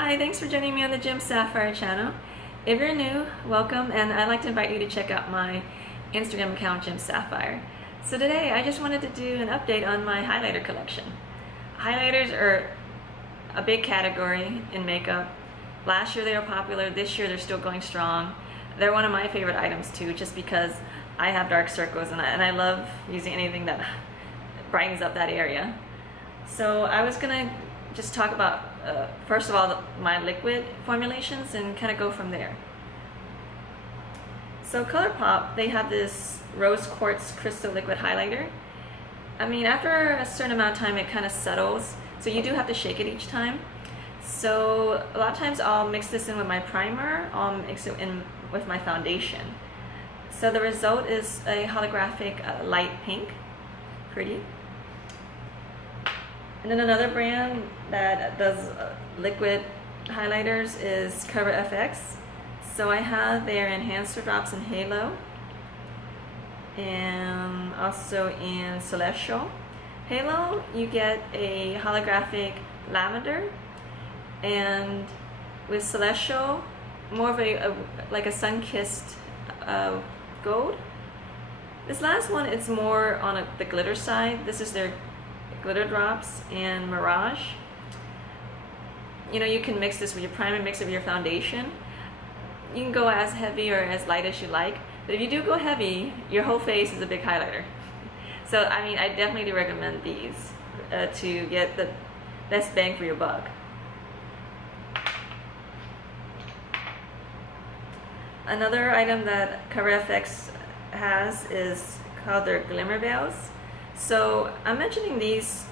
Hi, thanks for joining me on the Gem Sapphire channel. If you're new, welcome, and I'd like to invite you to check out my Instagram account, Gem Sapphire. So today I just wanted to do an update on my highlighter collection. Highlighters are a big category in makeup. Last year they were popular, this year they're still going strong. They're one of my favorite items too, just because I have dark circles and I love using anything that brightens up that area. So I was gonna just talk about first of all my liquid formulations and kind of go from there. So ColourPop, they have this rose quartz crystal liquid highlighter. I mean, after a certain amount of time it kind of settles, so you do have to shake it each time. So a lot of times I'll mix this in with my primer, I'll mix it in with my foundation. So the result is a holographic light pink, pretty. And then another brand that does liquid highlighters is Cover FX. So I have their Enhancer Drops in Halo and also in Celestial. Halo, you get a holographic lavender, and with Celestial, more of like a sun-kissed gold. This last one, it's more on the glitter side. This is their glitter drops and Mirage. You know, you can mix this with your primer, mix it with your foundation. You can go as heavy or as light as you like, but if you do go heavy, your whole face is a big highlighter. So I mean, I definitely do recommend these to get the best bang for your buck. Another item that Cover FX has is called their Glimmer Veils. So I'm mentioning these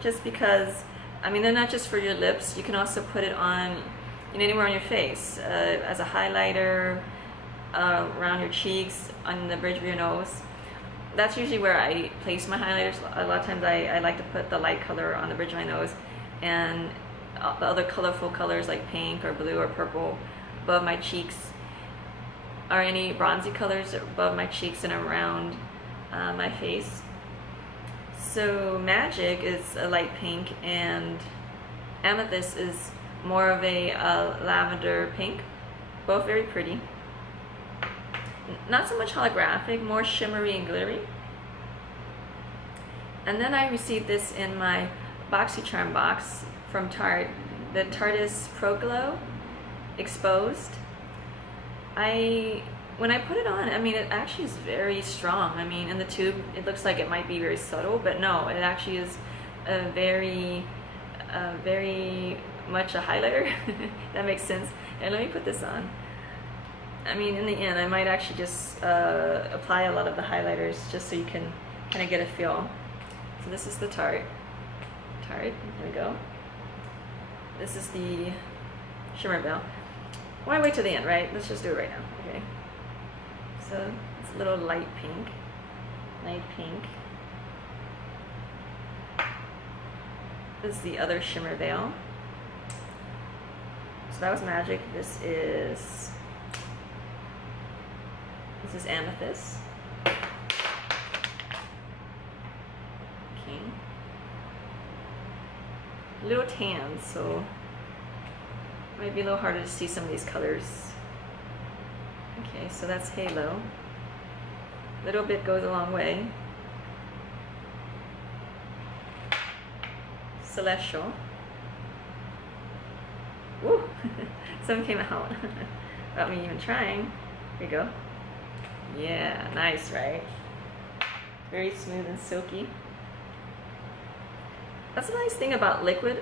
just because, I mean, they're not just for your lips. You can also put it on, anywhere on your face, as a highlighter, around your cheeks, on the bridge of your nose. That's usually where I place my highlighters. A lot of times I like to put the light color on the bridge of my nose, and the other colorful colors like pink or blue or purple above my cheeks, or any bronzy colors above my cheeks and around my face. So Magic is a light pink and Amethyst is more of a lavender pink. Both very pretty. Not so much holographic, more shimmery and glittery. And then I received this in my BoxyCharm box from Tarte, the Tarte's Pro Glow Exposed. When I put it on, I mean, it actually is very strong. I mean, in the tube, it looks like it might be very subtle, but no, it actually is a very much a highlighter. That makes sense. And let me put this on. I mean, in the end, I might actually just apply a lot of the highlighters just so you can kind of get a feel. So this is the Tarte. There we go. This is the Shimmer Veil. Why wait till the end, right? Let's just do it right now, okay? So it's a little light pink. This is the other Shimmer Veil. So that was Magic. This is Amethyst. Okay. A little tan, so it might be a little harder to see some of these colors. Okay, so that's Halo. A little bit goes a long way. Celestial. Woo! Some came out without me even trying. Here you go. Yeah, nice, right? Very smooth and silky. That's a nice thing about liquid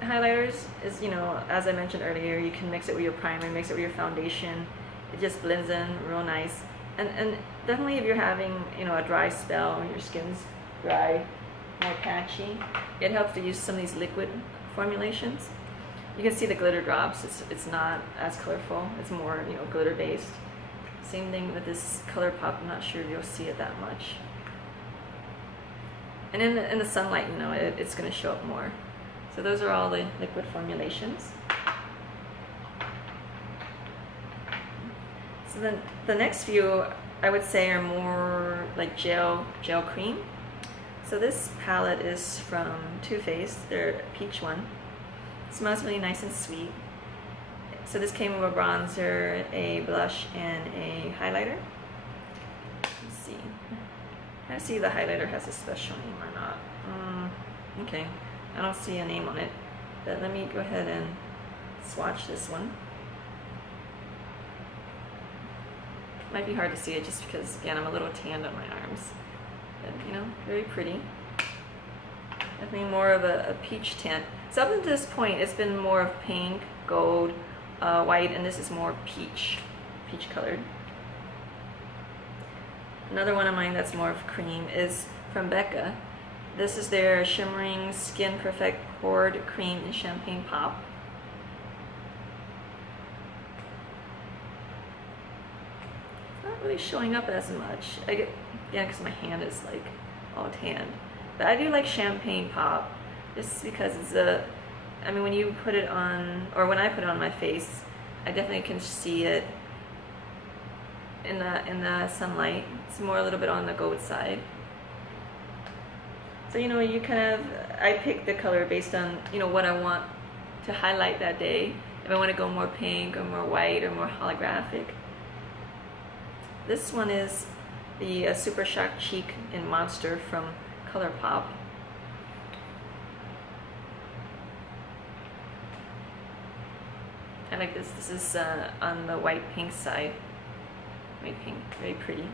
highlighters is, as I mentioned earlier, you can mix it with your primer, mix it with your foundation. It just blends in real nice. And definitely if you're having, a dry spell, your skin's dry, more patchy, it helps to use some of these liquid formulations. You can see the glitter drops. It's not as colorful. It's more, glitter based. Same thing with this ColourPop. I'm not sure if you'll see it that much. And in the sunlight, it's going to show up more. So those are all the liquid formulations. So then the next few, I would say, are more like gel cream. So this palette is from Too Faced, their peach one. smells really nice and sweet. So this came with a bronzer, a blush, and a highlighter. Let's see. Let's see if the highlighter has a special name or not. Okay, I don't see a name on it, but let me go ahead and swatch this one. Might be hard to see it just because, again, I'm a little tanned on my arms. But, you know, very pretty. Definitely more of a peach tint. So up to this point, it's been more of pink, gold, white, and this is more peach colored. Another one of mine that's more of cream is from Becca. This is their Shimmering Skin Perfect Poured Cream in Champagne Pop. It's not really showing up as much. Yeah, because my hand is like all tanned. But I do like Champagne Pop, just because it's I mean, when you put it on, or when I put it on my face, I definitely can see it in the sunlight. It's more a little bit on the gold side. So, you know, you kind of, I pick the color based on, you know, what I want to highlight that day. If I want to go more pink or more white or more holographic. This one is the Super Shock Cheek in Monster from ColourPop. I like this. This is on the white pink side. White pink, very pretty.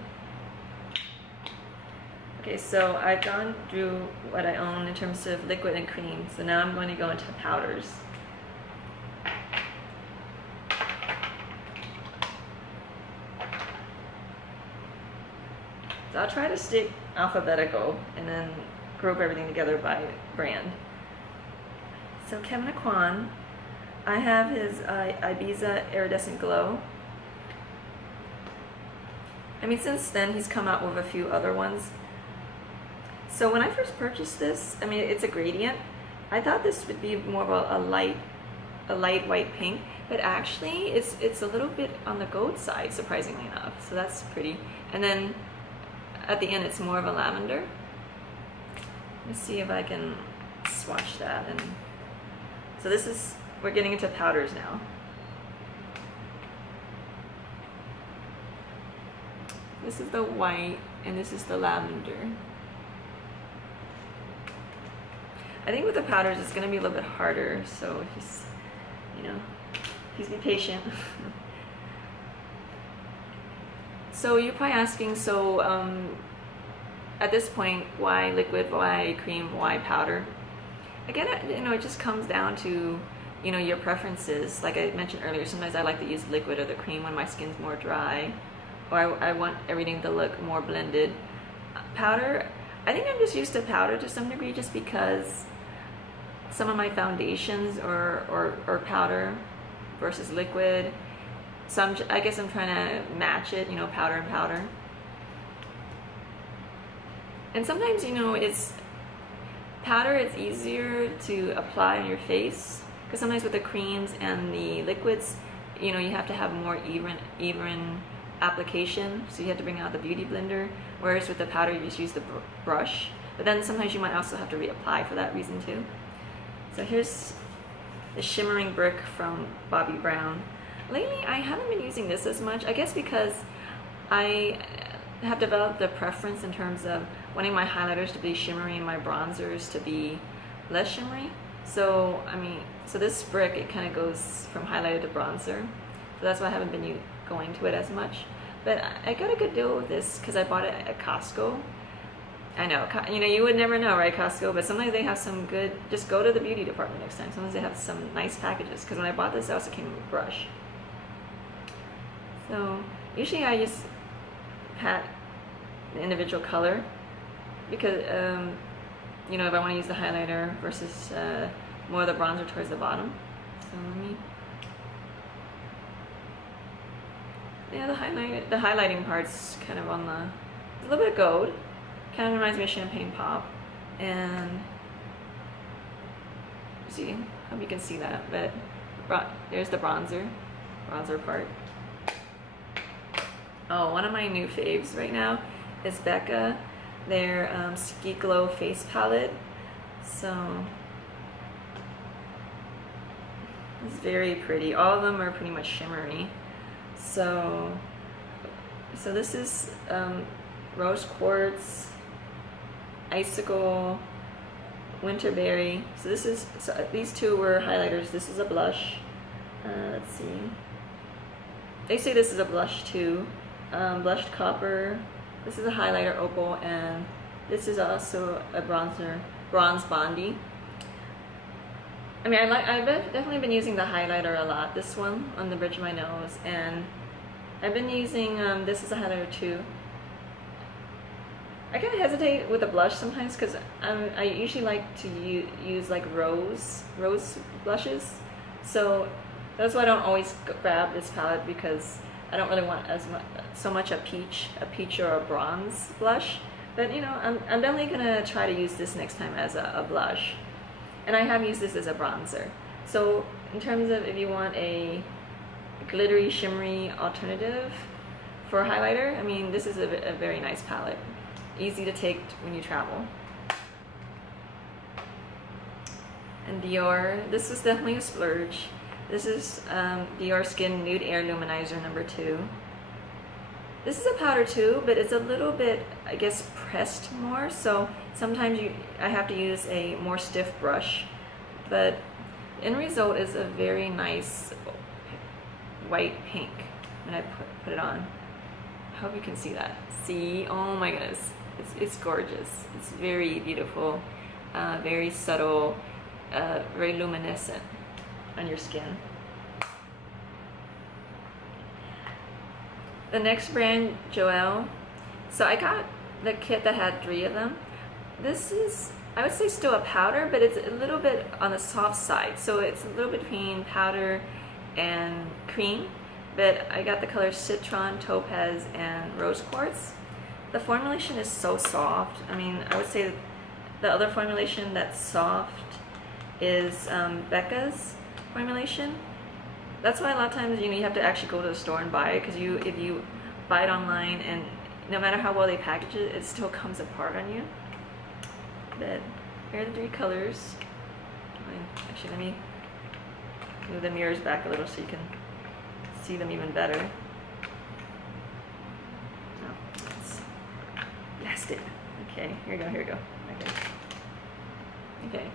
Okay, so I've gone through what I own in terms of liquid and cream. So now I'm going to go into powders. So I'll try to stick alphabetical and then group everything together by brand. So Kevyn Aucoin, I have his Ibiza Iridescent Glow. I mean, since then he's come out with a few other ones. So when I first purchased this, I mean, it's a gradient. I thought this would be more of a light white pink, but actually it's a little bit on the gold side, surprisingly enough. So that's pretty. And then at the end, it's more of a lavender. Let's see if I can swatch that. And so this is, we're getting into powders now. This is the white, and this is the lavender. I think with the powders, it's going to be a little bit harder, so just, you know, please be patient. So you're probably asking, so at this point, why liquid, why cream, why powder? Again, you know, it just comes down to, you know, your preferences. Like I mentioned earlier, sometimes I like to use liquid or the cream when my skin's more dry, or I want everything to look more blended. Powder, I think I'm just used to powder to some degree, just because some of my foundations or powder versus liquid. So I guess I'm trying to match it, you know, powder and powder. And sometimes, you know, powder is easier to apply on your face, because sometimes with the creams and the liquids, you know, you have to have more even application, so you have to bring out the beauty blender, whereas with the powder you just use the brush. But then sometimes you might also have to reapply for that reason too. So here's the Shimmering Brick from Bobbi Brown. Lately I haven't been using this as much, I guess because I have developed a preference in terms of wanting my highlighters to be shimmery and my bronzers to be less shimmery. So I mean, so this brick, it kind of goes from highlighter to bronzer, so that's why I haven't been going to it as much. But I got a good deal with this because I bought it at Costco. I know, you know, you would never know, right, Costco, but sometimes they have some good, just go to the beauty department next time. Sometimes they have some nice packages, because when I bought this, it also came with a brush. So usually I just pat the individual color, because, you know, if I want to use the highlighter versus more of the bronzer towards the bottom. So let me, yeah, the highlighting part's kind of on a little bit of gold. Kind of reminds me of Champagne Pop, and see, hope you can see that, but there's the bronzer part. Oh, one of my new faves right now is Becca, their Ski Glow Face Palette. So It's very pretty. All of them are pretty much shimmery. So this is rose quartz, icicle, winterberry. So these two were highlighters. This is a blush. Let's see. They say this is a blush too. Blushed copper. This is a highlighter opal, and this is also a bronzer, bronze bondy. I mean, I've definitely been using the highlighter a lot. This one on the bridge of my nose, and I've been using this is a highlighter too. I kind of hesitate with the blush sometimes because I usually like to use like rose blushes, so that's why I don't always grab this palette, because I don't really want so much a peach or a bronze blush. But you know, I'm definitely gonna try to use this next time as a blush, and I have used this as a bronzer. So in terms of if you want a glittery, shimmery alternative for a highlighter, I mean, this is a very nice palette. Easy to take when you travel. And Dior, this is definitely a splurge. This is Dior Skin Nude Air Luminizer number 2. This is a powder too, but it's a little bit, I guess, pressed more, so sometimes I have to use a more stiff brush. But the end result is a very nice white pink when I put it on. I hope you can see that. See? Oh my goodness. It's gorgeous. It's very beautiful, very subtle, very luminescent on your skin. The next brand, Jouer. So I got the kit that had 3 of them. This is, I would say, still a powder, but it's a little bit on the soft side. So it's a little bit between powder and cream. But I got the colors Citron, Topaz, and Rose Quartz. The formulation is so soft. I mean, I would say the other formulation that's soft is Becca's formulation. That's why a lot of times you have to actually go to the store and buy it, because if you buy it online, and no matter how well they package it, it still comes apart on you. But here are the 3 colors. Actually, let me move the mirrors back a little so you can see them even better. Oh, let's blast it. Okay, here we go. Okay,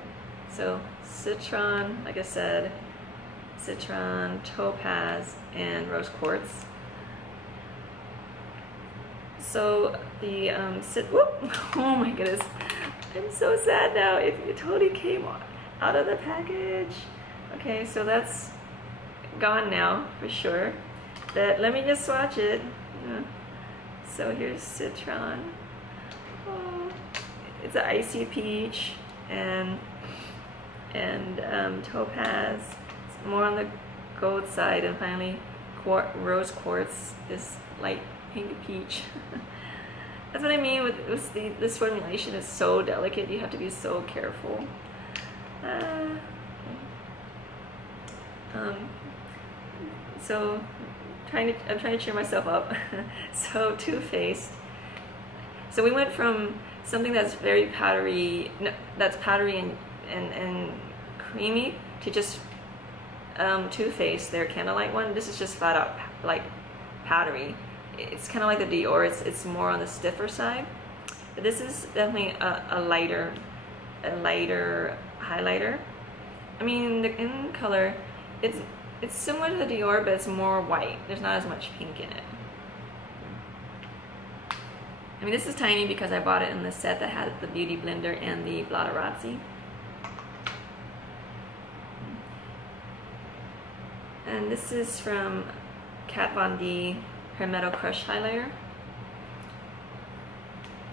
so Citron, like I said, Citron, Topaz, and Rose Quartz. So the oh my goodness, I'm so sad now. It totally came out of the package. Okay, so that's gone now for sure. But let me just swatch it. So here's Citron. Oh, it's an icy peach, and Topaz. It's more on the gold side, and finally Rose Quartz, this light pink peach. That's what I mean with this formulation. Is so delicate. You have to be so careful. So I'm trying to cheer myself up. So Too Faced. So we went from something that's very powdery, that's powdery and creamy, to just Too Faced, their Candlelight one. This is just flat out like powdery. It's kind of like the Dior. It's more on the stiffer side. But this is definitely a lighter highlighter. I mean, in color, it's similar to the Dior, but it's more white. There's not as much pink in it. I mean, this is tiny because I bought it in the set that had the Beauty Blender and the Blotterazzi. And this is from Kat Von D, her Metal Crush highlighter.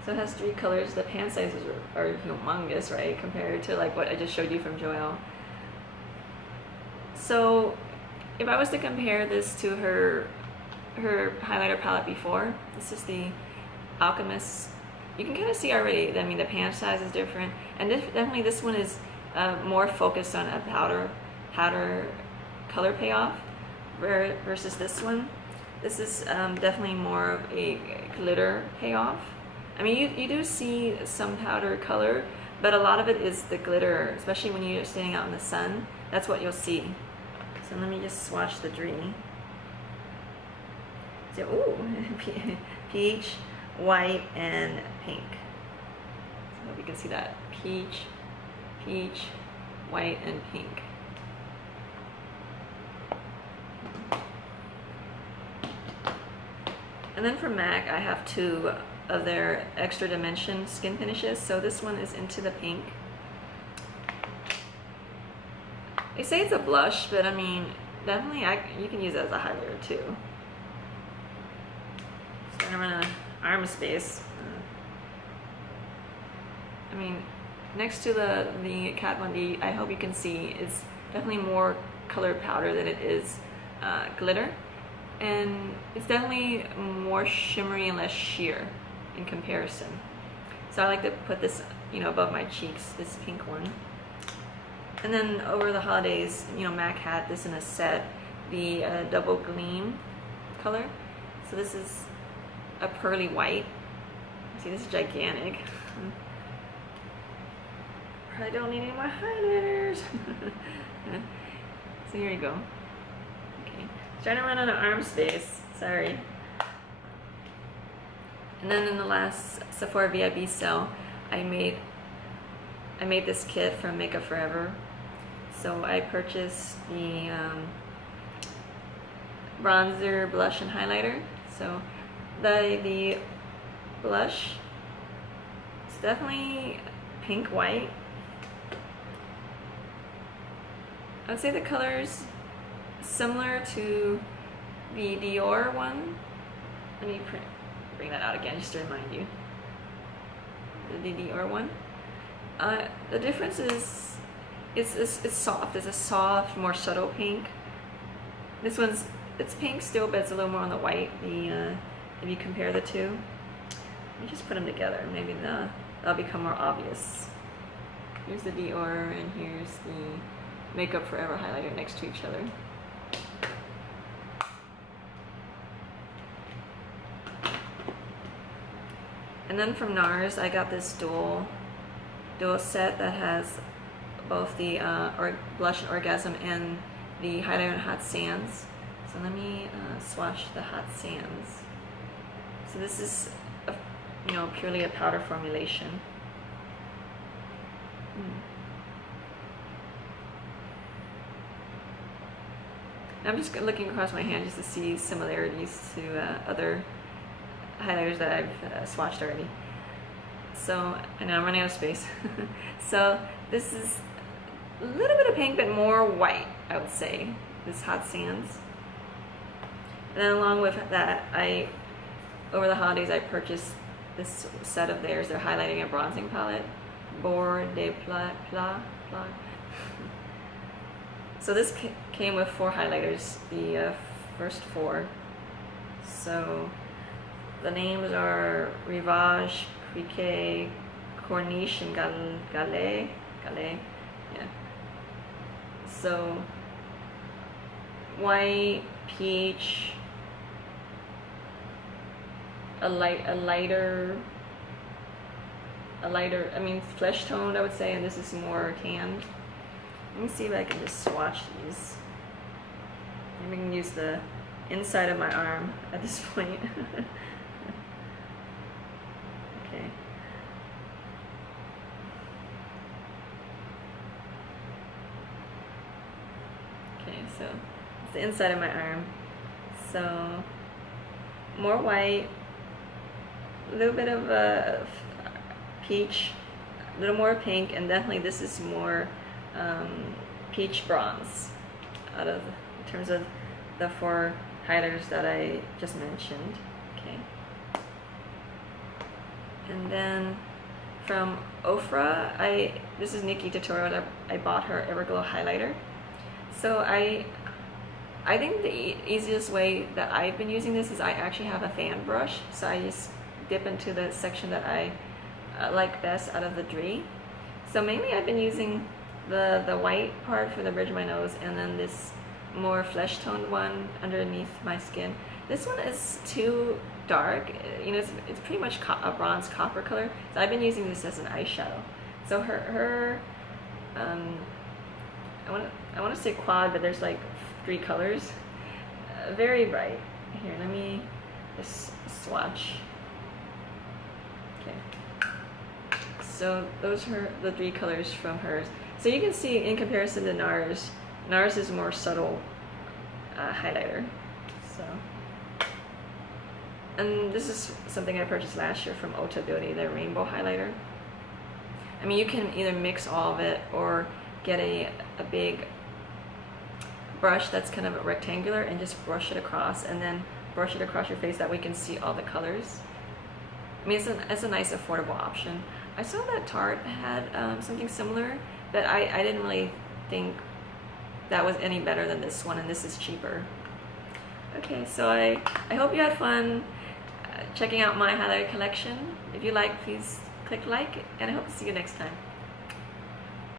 So it has 3 colors. The pan sizes are humongous, right, compared to like what I just showed you from Jouer. So if I was to compare this to her highlighter palette before, this is the Alchemist. You can kind of see already, I mean, the pan size is different, and definitely this one is more focused on a powder color payoff versus this one. This is definitely more of a glitter payoff. I mean, you do see some powder color, but a lot of it is the glitter, especially when you're standing out in the sun. That's what you'll see. So let me just swatch the Dree. So, ooh, peach, white, and pink. So I hope you can see that. Peach, peach, white, and pink. And then for MAC, I have two of their extra dimension skin finishes. So this one is into the pink. They say it's a blush, but I mean, definitely you can use it as a highlighter too. So I'm gonna arm space. I mean, next to the Kat Von D, I hope you can see it's definitely more colored powder than it is glitter. And it's definitely more shimmery and less sheer in comparison. So I like to put this, you know, above my cheeks, this pink one. And then over the holidays, you know, MAC had this in a set, the double gleam color. So this is a pearly white. See, this is gigantic. I don't need any more highlighters. So here you go. Okay, trying to run out of arm space. Sorry. And then in the last Sephora VIB sale, I made this kit from Makeup Forever. So I purchased the bronzer, blush, and highlighter. So the blush, it's definitely pink white. I would say the color's similar to the Dior one. Let me bring that out again just to remind you. The Dior one. The difference is it's soft. It's a soft, more subtle pink. This one's, it's pink still, but it's a little more on the white. If you compare the two, let me just put them together. Maybe that'll become more obvious. Here's the Dior, and here's the Makeup Forever highlighter next to each other. And then from NARS, I got this dual set that has both the Blush and Orgasm and the highlighter and Hot Sands. So let me swatch the Hot Sands. So this is, you know, purely a powder formulation. I'm just looking across my hand just to see similarities to other highlighters that I've swatched already. So, I know I'm running out of space. So this is a little bit of pink, but more white, I would say, this Hot Sands. And then along with that, over the holidays, I purchased this set of theirs, their highlighting and bronzing palette, Bord de Pla. So this came with 4 highlighters, the first 4. So the names are Rivage, Criquet, Corniche, and Galet. Yeah. So white, peach, a lighter, I mean flesh toned, I would say, and this is more tanned. Let me see if I can just swatch these. Maybe I can use the inside of my arm at this point. Okay. Okay, so it's the inside of my arm. So more white, a little bit of a peach, a little more pink, and definitely this is more peach bronze in terms of the 4 highlighters that I just mentioned. Okay. And then from Ofra, this is Nikki Tutorial. I bought her Everglow highlighter. So I think the easiest way that I've been using this is I actually have a fan brush. So I just dip into the section that I like best out of the Dree. So mainly I've been using the white part for the bridge of my nose, and then this more flesh toned one underneath my skin. This one is too dark, you know, it's pretty much a bronze copper color, so I've been using this as an eyeshadow. So her I want to say quad, but there's like 3 colors. Very bright. Here, let me just swatch. Okay. So those are the 3 colors from hers. So you can see in comparison to NARS, NARS is more subtle highlighter. So, and this is something I purchased last year from Ulta Beauty, their rainbow highlighter. I mean, you can either mix all of it or get a big brush that's kind of rectangular and just brush it across, and then brush it across your face, that way you can see all the colors. I mean, it's a nice affordable option. I saw that Tarte had something similar, but I didn't really think that was any better than this one, and this is cheaper. Okay, so I hope you had fun checking out my highlighter collection. If you like, please click like, and I hope to see you next time.